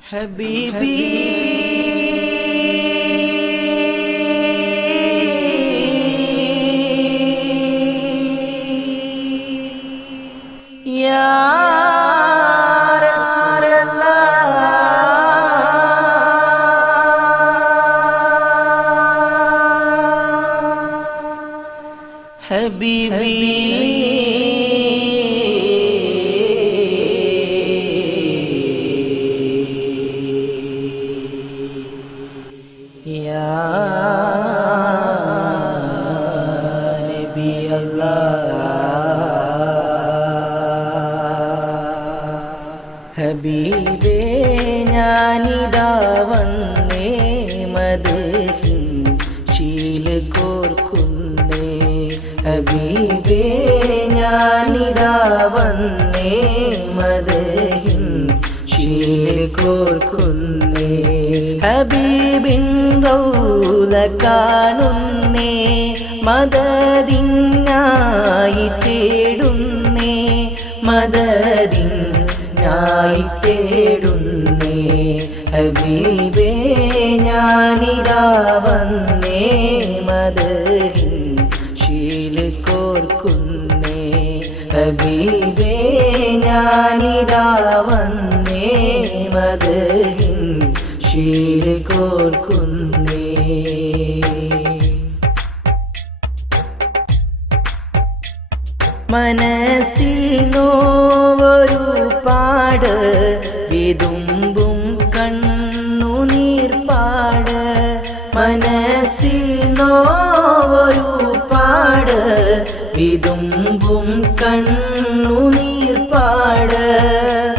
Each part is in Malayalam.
ഹബീബി യാ ഹബീബി യാ നബി ഹബീബേ ഞാനിതാ വന്നേ മദ്ഹിൻ ശീല കോർക്കുന്നേ ഹബീബേ ഞാനിതാ വന്നേ മദ്ഹിൻ ശീല കോർക്കുന്നേ ഹബീബിൻ റൗല കാണുന്നേ മദദിനായി തേടുന്നേ മദദിനായി തേടുന്നേ ഹബീബേ ഞാനിതാ വന്നേ മദ്ഹിൻ ശീല കോർക്കുന്നേ ഹബീബേ ഞാനിതാ വന്നേ മദ്ഹിൻ ശീല കോർക്കുന്നേ മനസ്സിനോവൊരു പാട് വിതുമ്പും കണ്ണുനീർപ്പാട് മനസ്സിനോവൊരു പാട് വിതുമ്പും കണ്ണുനീർപ്പാട്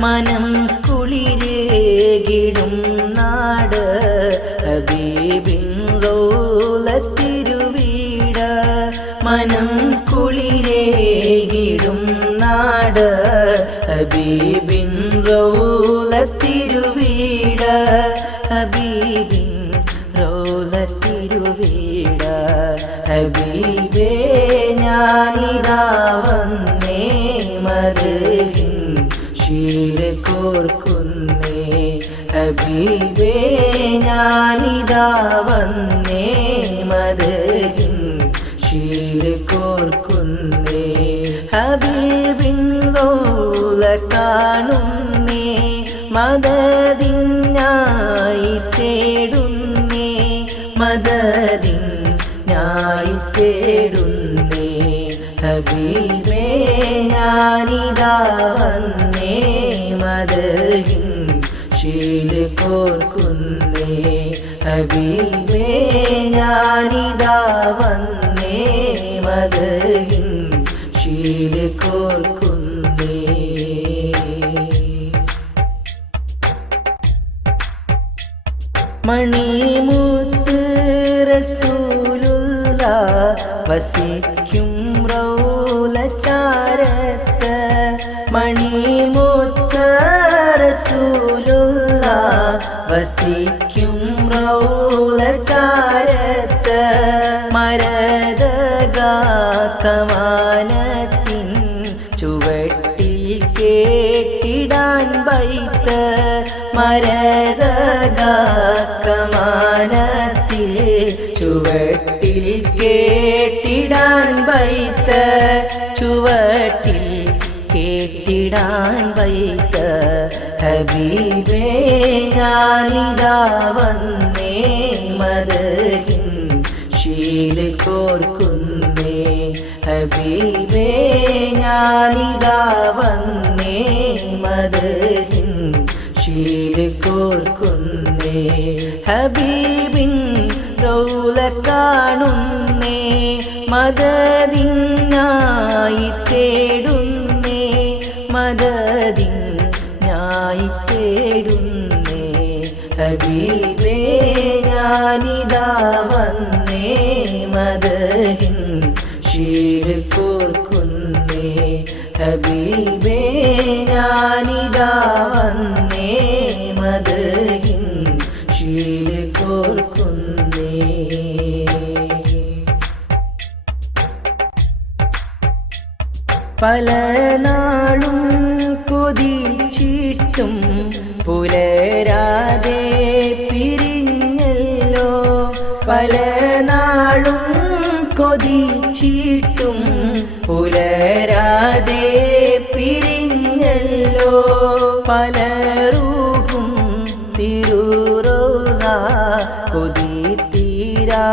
മനം കുളിരേകിടും നാട് ഹബീബിൻ റൗല തിരുവീട് മനം കുളിരേകിടും നാട് ഹബീബിൻ റൗല തിരുവീട് ഹബീബിൻ റൗല തിരുവീട് ഹബീബേ ഞാനിതാ വന്നേ മദ്ഹിൻ ശീല കോർക്കുന്നേ ഹബീബേ ഞാനിതാ വന്നേ മദ്ഹിൻ ശീല കോർക്കുന്നേ ഹബീബിൻ റൗല കാണുന്നേ മദദിനായി തേടുന്നേ മദദിനായി തേടുന്നേ ഹബീബേ ഞാനിതാ വന്നേ മദ്ഹിൻ ശീല കോർക്കുന്നേ ഹബീബേ ഞാനിതാ വന്നേ മദ്ഹിൻ ശീല കോർക്കുന്നേ മണിമുത്ത് റസൂലുള്ള വസിക്കും റൗല ചാരത്ത് മണിമുത്ത് റസൂലുള്ള വസിക്കും റൗല ചാരത്ത് മരദഗ കമാനത്തിൻ ചുവട്ടിൽ കേട്ടിടാൻ ബൈത്ത് മരദഗ കമാനത്തിൽ ചുവട്ടിൽ കേട്ടിടാൻ ബൈത്ത് ചുവട്ടിൽ കേട്ടിടാൻ ബൈത്ത് ഹബീബേ ഞാനിതാ വന്നേ മദ്ഹിൻ ശീല കോർക്കുന്നേ ഹബീബേ ഞാനിതാ വന്നേ മദ്ഹിൻ ശീല കോർക്കുന്നേ ഹബീബിൻ റൗല കാണുന്നേ മദദിനായി തേടുന്നേ മദദിനായി തേടുന്നേ ഹബീബേ ഞാനിതാ വന്നേ മദ്ഹിൻ ശീല കോർക്കുന്നേ ഹബീബേ ഞാനിതാ വന്നേ മദ്ഹിൻ ശീല കോർക്കുന്നേ പല നാളും കൊതിച്ചിട്ടും പുലരാ പല നാളും കൊതിച്ചിട്ടും പുലരാതെ പിരിഞ്ഞല്ലോ പലരൂഹും തിരുറോള കൊതി തീരാതകന്നല്ലോ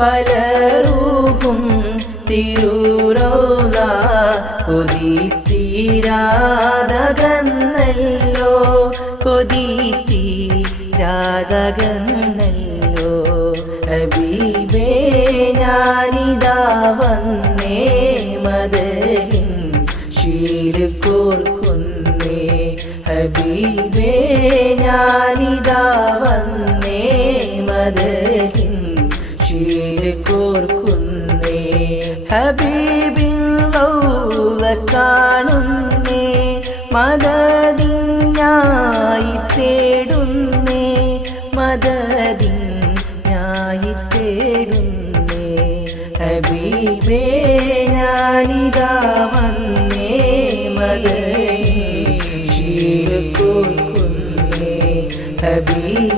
പലരൂഹും തിരുറോള കൊതി തീരാതകന്നല്ലോ കൊതി തീരാതകന്നല്ലോ ഹബീബേ ഞാനിതാ വന്നേ മദഹിൻ ശീൽ കോർക്കുന്നേ ഹബീബേ ഞാനിതാ വന്നേ മദഹിൻ ശീൽ കോർക്കുന്നേ ഹബീബിൻ റൗള കാണുന്നേ മദദിനായി തേടുന്നേ മദദിനായി തേടുന്നേ ഹബീബേ ഞാനിതാ വന്നേ മദഹിൻ ശീൽ കോർക്കുന്നേ ഹബീബേ